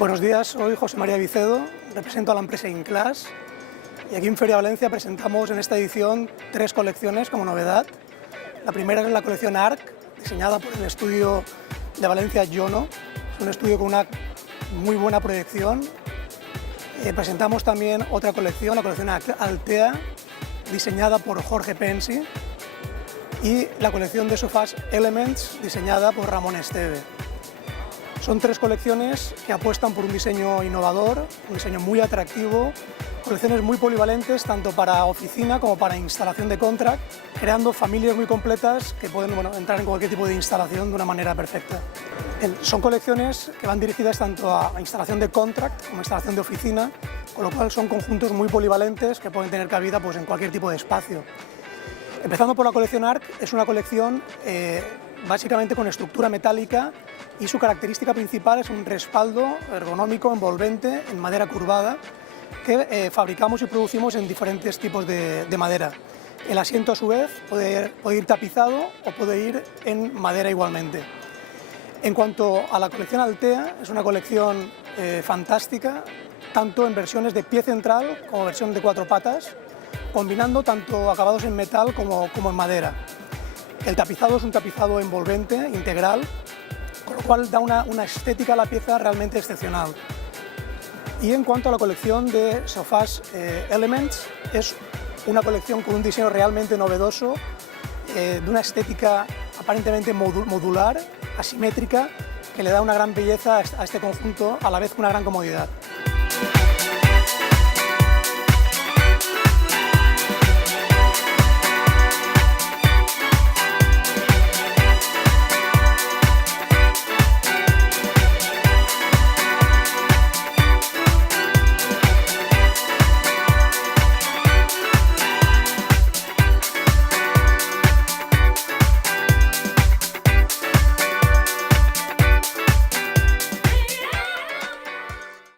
Buenos días, soy José María Vicedo, represento a la empresa Inclás y aquí en Feria Valencia presentamos en esta edición 3 colecciones como novedad. La primera es la colección ARC, diseñada por el estudio de Valencia Jono, es un estudio con una muy buena proyección. Presentamos también otra colección, la colección Altea, diseñada por Jorge Pensi, y la colección de sofás Elements, diseñada por Ramón Esteve. Son 3 colecciones que apuestan por un diseño innovador, un diseño muy atractivo, colecciones muy polivalentes tanto para oficina como para instalación de contract, creando familias muy completas que pueden entrar en cualquier tipo de instalación de una manera perfecta. Son colecciones que van dirigidas tanto a instalación de contract como a instalación de oficina, con lo cual son conjuntos muy polivalentes que pueden tener cabida en cualquier tipo de espacio. Empezando por la colección ARC, es una colección básicamente con estructura metálica y su característica principal es un respaldo ergonómico envolvente en madera curvada que fabricamos y producimos en diferentes tipos de madera. El asiento a su vez puede ir tapizado o puede ir en madera igualmente. En cuanto a la colección Altea, es una colección fantástica, tanto en versiones de pie central como versión de 4 patas, combinando tanto acabados en metal como en madera. El tapizado es un tapizado envolvente, integral, con lo cual da una estética a la pieza realmente excepcional. Y en cuanto a la colección de sofás Elements, es una colección con un diseño realmente novedoso, de una estética aparentemente modular, asimétrica, que le da una gran belleza a este conjunto, a la vez que una gran comodidad.